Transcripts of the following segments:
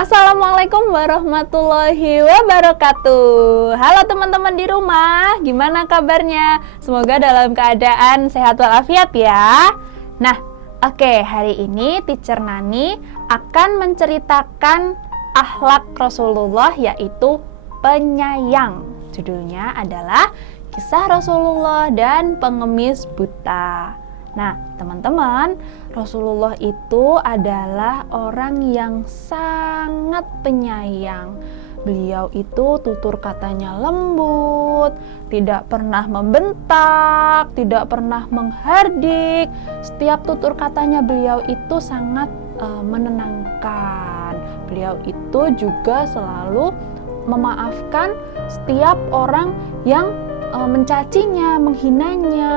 Assalamualaikum warahmatullahi wabarakatuh. Halo teman-teman di rumah, gimana kabarnya? Semoga dalam keadaan sehat walafiat ya. Nah, oke, hari ini Teacher Nani akan menceritakan akhlak Rasulullah, yaitu penyayang. Judulnya adalah Kisah Rasulullah dan Pengemis Buta. Nah, teman-teman, Rasulullah itu adalah orang yang sangat penyayang. Beliau itu tutur katanya lembut, tidak pernah membentak, tidak pernah menghardik. Setiap tutur katanya beliau itu sangat menenangkan. Beliau itu juga selalu memaafkan setiap orang yang mencacinya, menghinanya.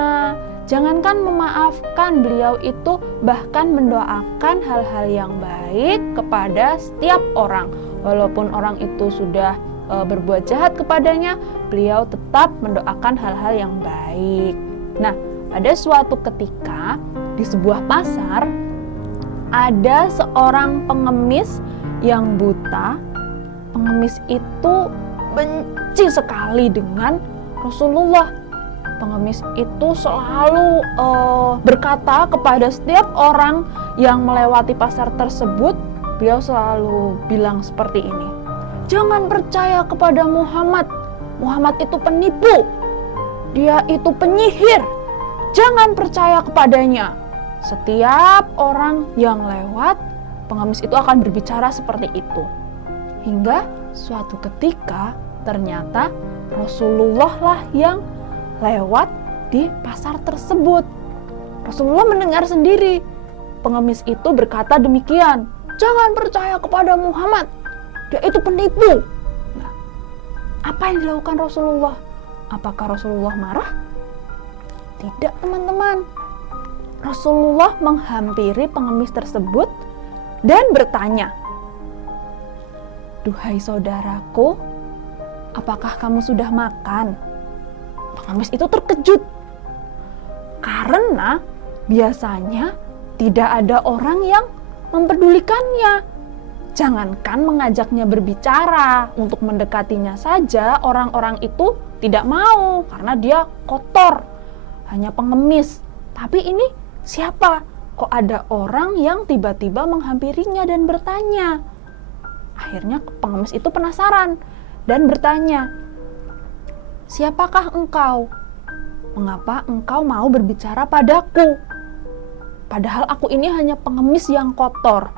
Jangankan memaafkan, beliau itu bahkan mendoakan hal-hal yang baik kepada setiap orang. Walaupun orang itu sudah berbuat jahat kepadanya, beliau tetap mendoakan hal-hal yang baik. Nah, pada suatu ketika di sebuah pasar, ada seorang pengemis yang buta. Pengemis itu benci sekali dengan Rasulullah. Pengemis itu selalu berkata kepada setiap orang yang melewati pasar tersebut, beliau selalu bilang seperti ini, "Jangan percaya kepada Muhammad. Muhammad itu penipu. Dia itu penyihir. Jangan percaya kepadanya." Setiap orang yang lewat, pengemis itu akan berbicara seperti itu. Hingga suatu ketika ternyata Rasulullah lah yang lewat di pasar tersebut. Rasulullah mendengar sendiri pengemis itu berkata demikian, "Jangan percaya kepada Muhammad, dia itu penipu." Nah, apa yang dilakukan Rasulullah? Apakah Rasulullah marah? Tidak, teman-teman. Rasulullah menghampiri pengemis tersebut dan bertanya, "Duhai saudaraku, apakah kamu sudah makan?" Pengemis itu terkejut karena biasanya tidak ada orang yang mempedulikannya. Jangankan mengajaknya berbicara, untuk mendekatinya saja orang-orang itu tidak mau karena dia kotor, hanya pengemis. Tapi ini siapa? Kok ada orang yang tiba-tiba menghampirinya dan bertanya? Akhirnya pengemis itu penasaran dan bertanya, "Siapakah engkau? Mengapa engkau mau berbicara padaku? Padahal aku ini hanya pengemis yang kotor.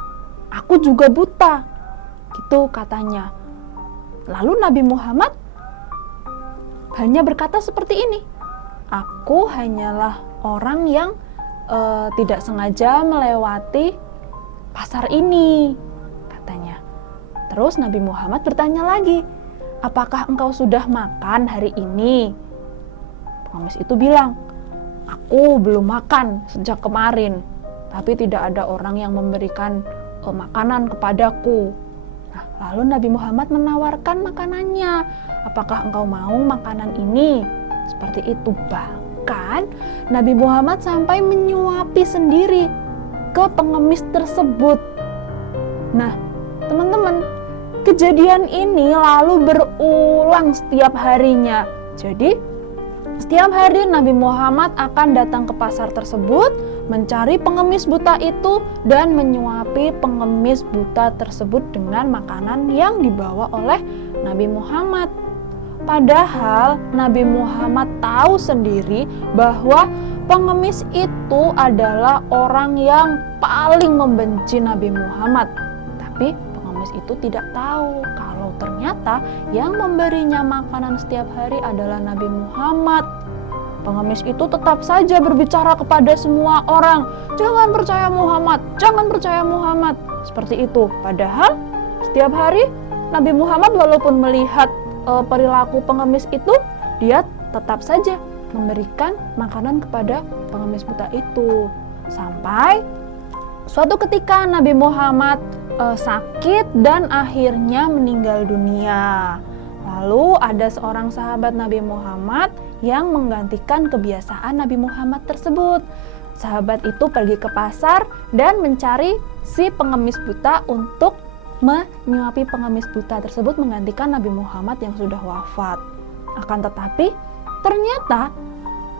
Aku juga buta." Gitu katanya. Lalu Nabi Muhammad hanya berkata seperti ini, "Aku hanyalah orang yang tidak sengaja melewati pasar ini," katanya. Terus Nabi Muhammad bertanya lagi, "Apakah engkau sudah makan hari ini?" Pengemis itu bilang, "Aku belum makan sejak kemarin, tapi tidak ada orang yang memberikan makanan kepadaku." Nah, lalu Nabi Muhammad menawarkan makanannya. "Apakah engkau mau makanan ini?" Seperti itu. Bahkan Nabi Muhammad sampai menyuapi sendiri ke pengemis tersebut. Nah, teman-teman, kejadian ini lalu berulang setiap harinya. Jadi, setiap hari Nabi Muhammad akan datang ke pasar tersebut, mencari pengemis buta itu, dan menyuapi pengemis buta tersebut dengan makanan yang dibawa oleh Nabi Muhammad. Padahal Nabi Muhammad tahu sendiri bahwa pengemis itu adalah orang yang paling membenci Nabi Muhammad. Tapi pengemis itu tidak tahu kalau ternyata yang memberinya makanan setiap hari adalah Nabi Muhammad. Pengemis itu tetap saja berbicara kepada semua orang, "Jangan percaya Muhammad, jangan percaya Muhammad." Seperti itu. Padahal setiap hari Nabi Muhammad walaupun melihat perilaku pengemis itu, dia tetap saja memberikan makanan kepada pengemis buta itu. Sampai suatu ketika Nabi Muhammad sakit dan akhirnya meninggal dunia. Lalu ada seorang sahabat Nabi Muhammad yang menggantikan kebiasaan Nabi Muhammad tersebut. Sahabat itu pergi ke pasar dan mencari si pengemis buta untuk menyuapi pengemis buta tersebut menggantikan Nabi Muhammad yang sudah wafat. Akan tetapi ternyata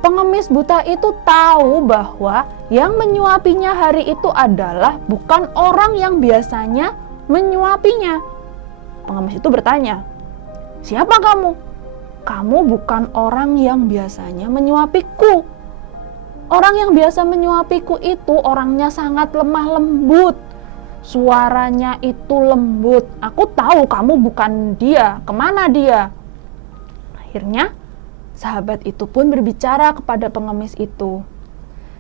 pengemis buta itu tahu bahwa yang menyuapinya hari itu adalah bukan orang yang biasanya menyuapinya. Pengemis itu bertanya, "Siapa kamu?" "Kamu bukan orang yang biasanya menyuapiku. Orang yang biasa menyuapiku itu orangnya sangat lemah lembut. Suaranya itu lembut. Aku tahu kamu bukan dia. Kemana dia?" Akhirnya sahabat itu pun berbicara kepada pengemis itu,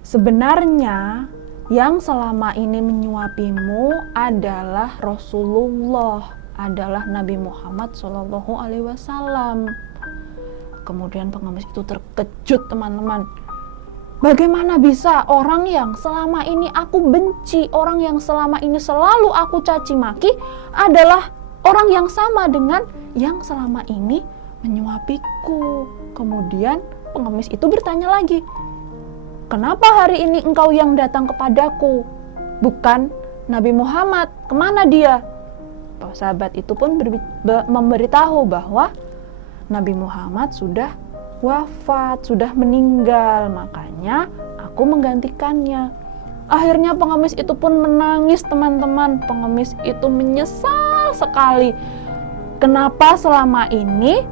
"Sebenarnya yang selama ini menyuapimu adalah Rasulullah, adalah Nabi Muhammad SAW." Kemudian pengemis itu terkejut, teman-teman. Bagaimana bisa orang yang selama ini aku benci, orang yang selama ini selalu aku caci maki adalah orang yang sama dengan yang selama ini menyuapiku. Kemudian pengemis itu bertanya lagi, "Kenapa hari ini engkau yang datang kepadaku? Bukan Nabi Muhammad, kemana dia?" Sahabat itu pun memberitahu bahwa Nabi Muhammad sudah wafat, sudah meninggal, makanya aku menggantikannya. Akhirnya pengemis itu pun menangis, teman-teman. Pengemis itu menyesal sekali. Kenapa selama ini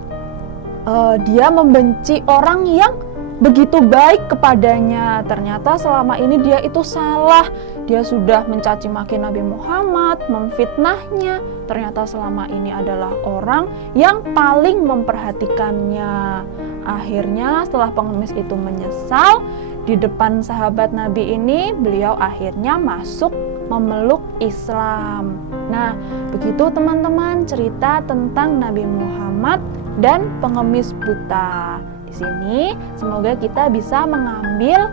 dia membenci orang yang begitu baik kepadanya? Ternyata selama ini dia itu salah. Dia sudah mencaci maki Nabi Muhammad, memfitnahnya. Ternyata selama ini adalah orang yang paling memperhatikannya. Akhirnya setelah pengemis itu menyesal, di depan sahabat Nabi ini beliau akhirnya masuk memeluk Islam. Nah, begitu teman-teman cerita tentang Nabi Muhammad dan pengemis buta. Di sini semoga kita bisa mengambil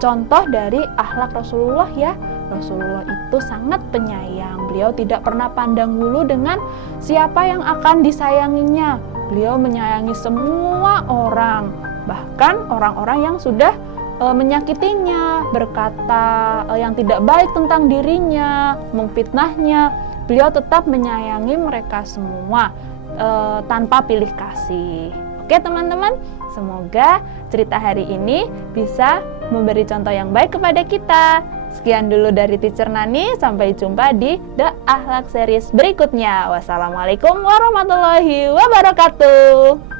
contoh dari akhlak Rasulullah ya. Rasulullah itu sangat penyayang. Beliau tidak pernah pandang bulu dengan siapa yang akan disayanginya. Beliau menyayangi semua orang, bahkan orang-orang yang sudah menyakitinya, berkata yang tidak baik tentang dirinya, memfitnahnya. Beliau tetap menyayangi mereka semua tanpa pilih kasih. Oke teman-teman, semoga cerita hari ini bisa memberi contoh yang baik kepada kita. Sekian dulu dari Teacher Nani, sampai jumpa di The Akhlak Series berikutnya. Wassalamualaikum warahmatullahi wabarakatuh.